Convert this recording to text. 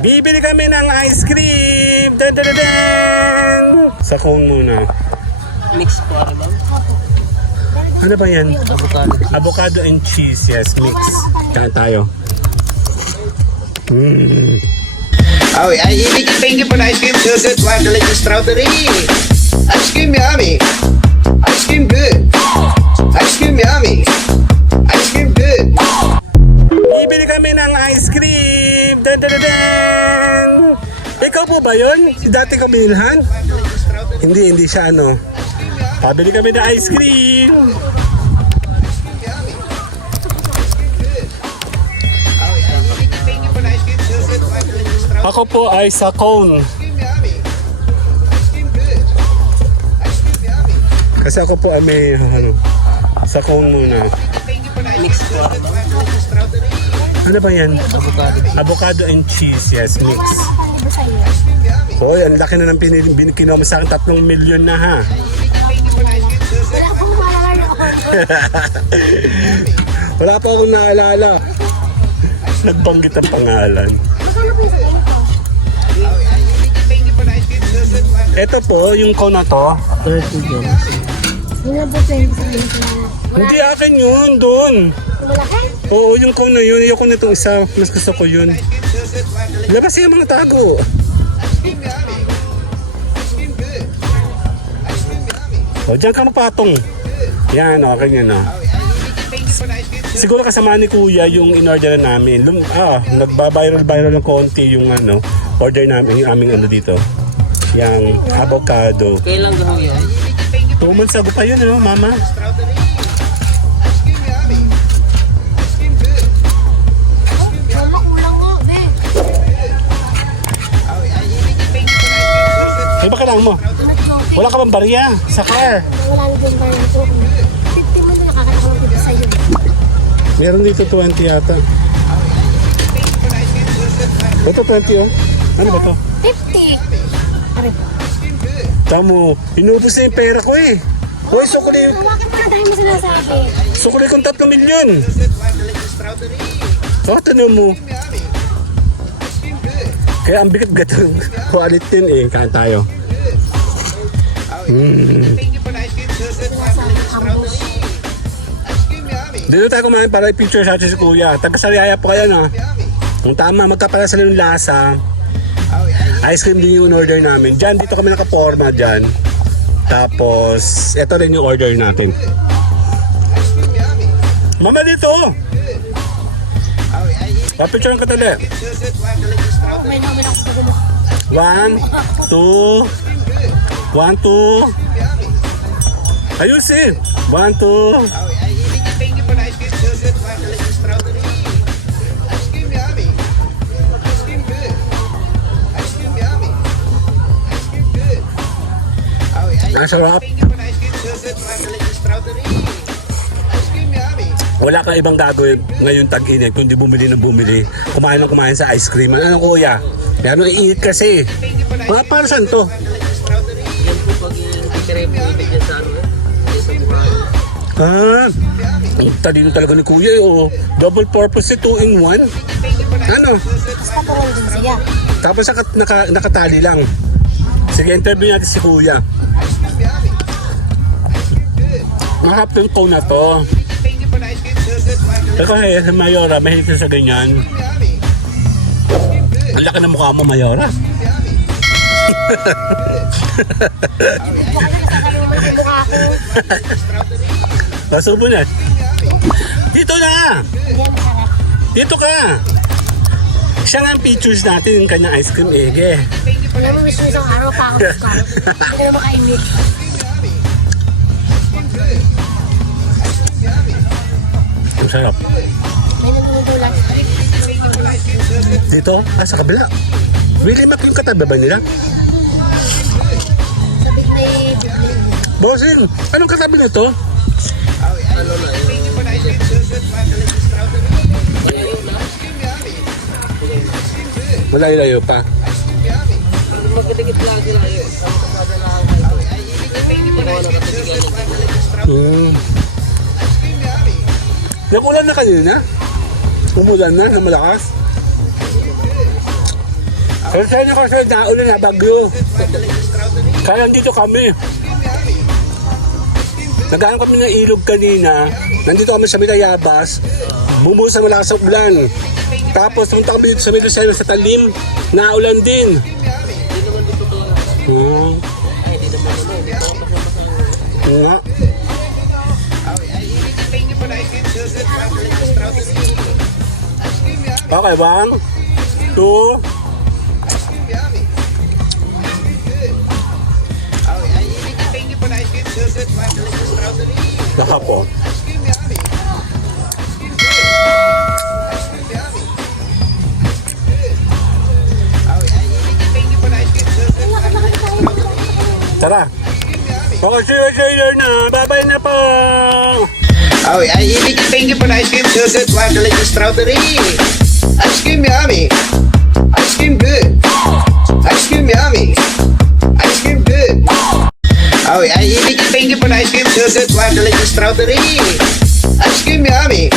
Bibili kami ng ice cream! Dan, dan, dan, dan! Sa cone muna. Mix po, ano bang? Ano ba yan? Avocado. Avocado and cheese. Yes, mix. Kain tayo. Oh, thank you for the ice cream. So good. Wow, delicious strawberry. Ice cream yummy. Ice cream good. Ice cream yummy. Ice cream good. Bibili kami ng ice cream! Dan, dan, dan, dan! Ikaw po ba yun? Dati kang binilhan? Hindi siya ano. Pabili kami ng ice cream! Ako po ay sa cone. Kasi ako po ay may ano, sa cone muna. Mix po, ano bang? Ano ba yan? Avocado. Avocado and cheese, yes, mix. Hoy, ang laki na ng kinuha mo sa akin, 3 milyon na ha. Wala akong maalala na ako. Wala pa akong naalala. Nagbanggit ang pangalan. Magkano po yung sa inyo? Ito po, yung cone na to. 30 dyan. Hindi na po 20 sa inyo. Hindi akin yun, doon. Malaki? Oo, yung cone na yun. Ayoko na itong isa. Mas gusto ko yun. Labas yung mga tago. O, dyan ka magpatong. Yan, okay yan o. Siguro kasama ni Kuya yung in-order namin. Nagba-viral ng konti yung ano, order namin, yung aming ano dito. Yung avocado. Kailan gaho yun? 2 months ago pa yun, ano, mama? Mama, kulang nga, be. Ay, baka lang mo. Ano to? Wala ka bang barya sa car? Wala na din ba yung to? 50 mo na nakakata ko 50 sa'yo. Meron dito 20 yata. Ito 20 oh. Ano ba to? 50! Aray. Tamo, inubos na yung pera ko eh. Hoy, sukuli. Hawakan mo na dahil mo sinasabi. Sukuli kong 3 milyon. Ano mo? Kaya ang bigat-bigat ng quality eh. Kain tayo. Sinasabi, ambush. Dito tayo kumain para i-picture sa atin si Kuya. Taga-Sariaya po kayo no? Kung tama, magkapalasal yung lasa. Ice cream din yung order namin. Diyan, dito kami nakaporma dyan. Tapos, ito rin yung order natin. Mama dito! Papicture ka tali. May namin ako gulo. 1, 2, 1, 2. Ayusin! 1, 2. Ang sarap. Wala kang ibang gagawin ngayon tag-init kundi bumili ng bumili. Kumain ng kumain sa ice cream. Ano kuya? Ano iinit kasi. Mga para saan to? Yan po pag hindi mo ibig yan sa ano eh. Sa buhay. Ang talino talaga ni kuya eh. Oh. Double purpose 2 in 1. Ano? Basta turon din siya. Tapos nakatali lang. Sige, interview natin si kuya. Mahap yung cone na to. Pero kaya sa Mayora, mahilig sa ganyan. Ang laki ng mukha mo, Mayora. Yung mukha ko. Pasubo na. Dito na! Hindi, masarap. Dito ka! Siya nga ang features natin, yung kanyang ice cream ege. Alam mo, wish mo isang araw pa ako discount. Hindi na makaimik. Ang sarap. May nandundulan. Dito? Sa kabila. Willie Mac yung katabi ba nila? Sa big may bibli. Bossing, anong katabi na to? Ano na yun? Malayo-layo pa. Magkadikit lagi lang yun. Ang kasada lang. Nakulan na kanina? Umulan na malakas? Kasi nyo kasi naulan na bagyo. Kaya nandito kami. Naghanap kami ng ilog kanina. Nandito kami sa Milayabas. Bumuhos na malakas ang ulan. Tapos pumunta kami dito sa Milayabas sa talim. Naulan din. Hindi naman dito to. Ay, hindi naman ano. Hindi naman basa-basa. Nga. Okay, 1, 2. Saka po. Tara. Okay, see you later na. Bye-bye na po. Oh, ay thank you for the ice cream. So good, white delicious strawberry. Ice cream yummy. Ice cream good. Ice cream yummy. Ice cream good. Oh, ay thank you for the ice cream. So good, white delicious strawberry. Ice cream yummy.